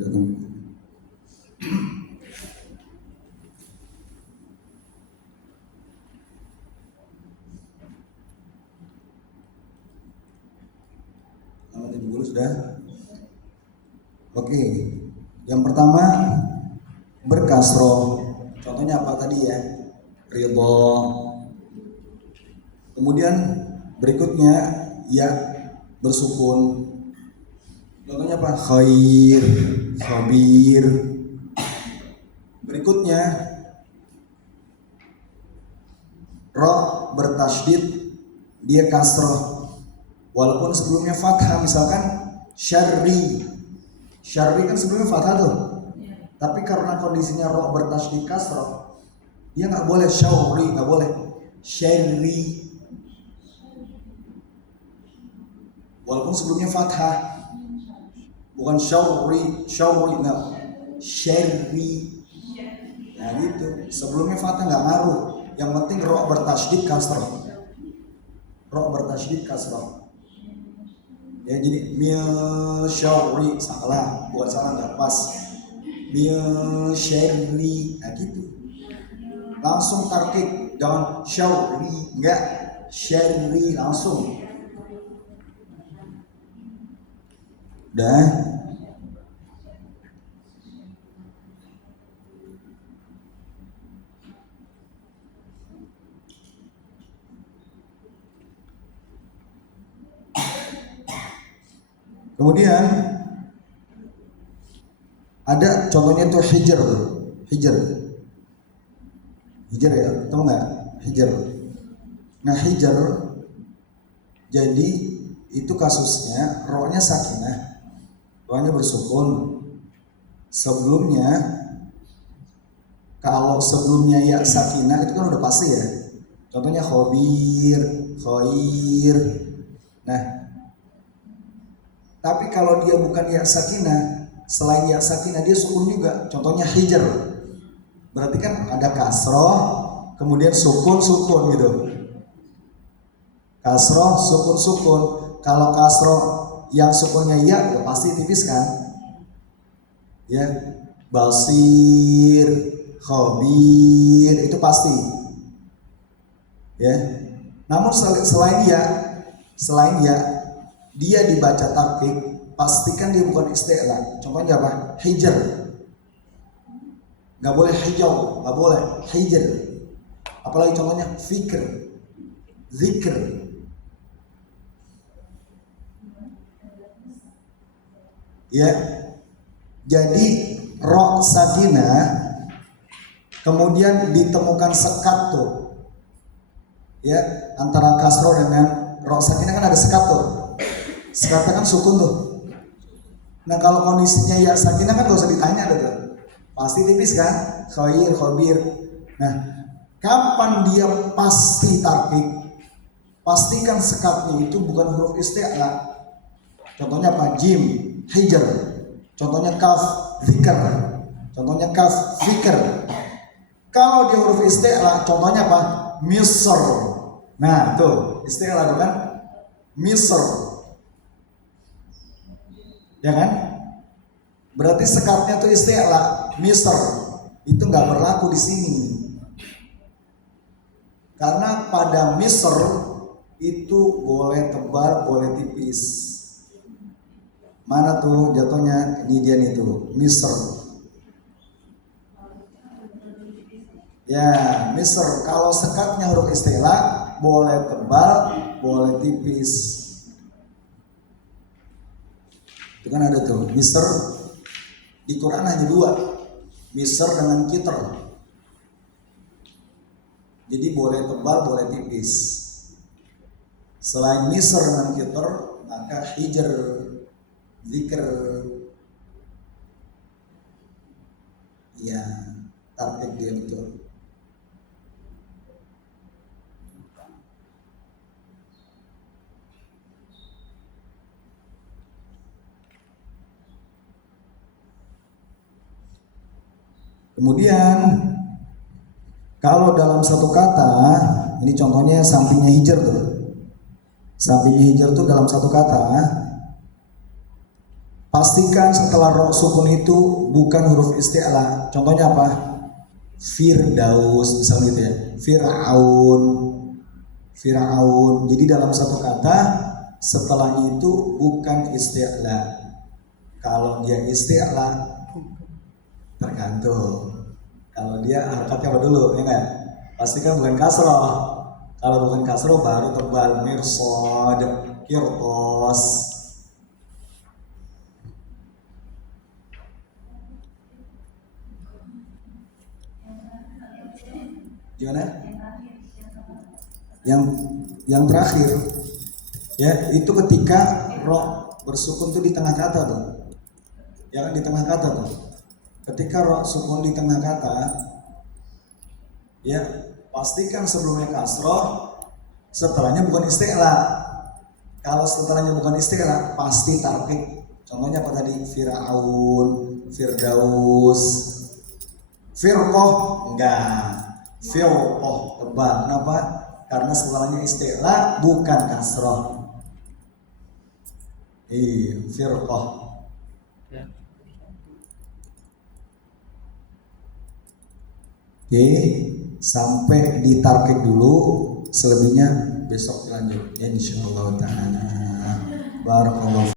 Dulu sudah. Oke. Yang pertama berkasroh. Contohnya apa tadi ya? Ridho. Kemudian berikutnya ya bersukun. Contohnya apa? Khair, khabir. Berikutnya ro bertasydid, dia kasroh. Walaupun sebelumnya fathah, misalkan syarri. Syarri kan sebelumnya fathah tuh. Tapi karena kondisinya ro bertasydid kasroh, dia nggak boleh syarri, nggak boleh syarri. Walaupun sebelumnya fathah, bukan syarri, syarri, nggak syarri. Nah gitu. Sebelumnya fathah nggak ngaruh. Yang penting ro bertasydid kasroh. Ro bertasydid kasroh. Ya jadi mil syarri, salah, bukan salah, nggak pas. Mil syarri, nah gitu. Langsung tarkib, jangan syarri, enggak syarri, langsung. Udah. Kemudian ada contohnya tuh hijr, hijr ya, tahu nggak hijr? Nah hijr, jadi itu kasusnya ro-nya sakinah, ro-nya bersukun. Sebelumnya, kalau sebelumnya ya sakinah itu kan udah pasti ya. Contohnya khobir, khair. Nah, tapi kalau dia bukan ya sakinah, selain ya sakinah dia sukun juga. Contohnya hijr. Berarti kan ada kasroh, kemudian sukun gitu. Kasroh, sukun. Kalau kasroh yang sukunnya ya udah pasti tipis kan? Ya, basir, khabir itu pasti. Ya. Namun selain ya dia dibaca tarkib, pastikan dia bukan isti'la. Contohnya apa? Hijr. Gak boleh hijau, gak boleh hijr. Apalagi contohnya fikr, zikr. Ya, jadi ro sakinah kemudian ditemukan sekat tuh. Ya, antara kasroh dengan ro sakinah kan ada sekat tuh. Sekatnya kan sukun tuh. Nah kalau kondisinya ya sakinah kan gak usah ditanya tuh. Pasti tipis kan? Khair, khabir. Nah, kapan dia pasti tarkib? Pastikan sekatnya itu bukan huruf isti'la. Contohnya apa? Jim, hijr. Contohnya kaf, zikr. Contohnya kaf, zikr. Kalau dia huruf isti'la, contohnya apa? Misr. Nah, tuh isti'la kan? Misr. Ya kan? Berarti sekatnya tuh isti'la, misr. Itu nggak berlaku di sini. Karena pada misr itu boleh tebal, boleh tipis. Mana tuh jatuhnya di dia itu, misr. Ya, misr. Kalau sekatnya huruf isti'la, boleh tebal, boleh tipis. Itu kan ada tuh, misr. Di Quran hanya dua, misr dengan kitr. Jadi boleh tebal, boleh tipis. Selain misr dengan kitr, maka hijr, zikr, ya tarkib dia betul. Kemudian kalau dalam satu kata, ini contohnya sampingnya hijr tuh. Sampingnya hijr tuh dalam satu kata. Pastikan setelah ro sukun itu bukan huruf isti'la. Contohnya apa? Firdaus, misalnya gitu ya. Fir'aun, Fir'aun. Jadi dalam satu kata setelahnya itu bukan isti'la. Kalau dia isti'la tergantung. Kalau dia harokatnya apa dulu, ya kan? Pastikan bukan kasroh. Kalau bukan kasroh baru tebal, mirsod, kirtos. Gimana? Yang terakhir, ya itu ketika ro bersukun tuh di tengah kata tuh, ya kan, di tengah kata tuh. Ketika ro sukun di tengah kata, ya pastikan sebelumnya kasroh, setelahnya bukan isti'la. Kalau setelahnya bukan isti'la, pasti tarkik. Contohnya apa tadi? Fir'aun, Firdaus, Firqoh, enggak. Firqoh, tebal. Kenapa? Karena setelahnya isti'la bukan kasroh. Iya, Firqoh. Oke, sampai di target dulu, selebihnya besok lanjut ya insyaallah taala. Barakallahu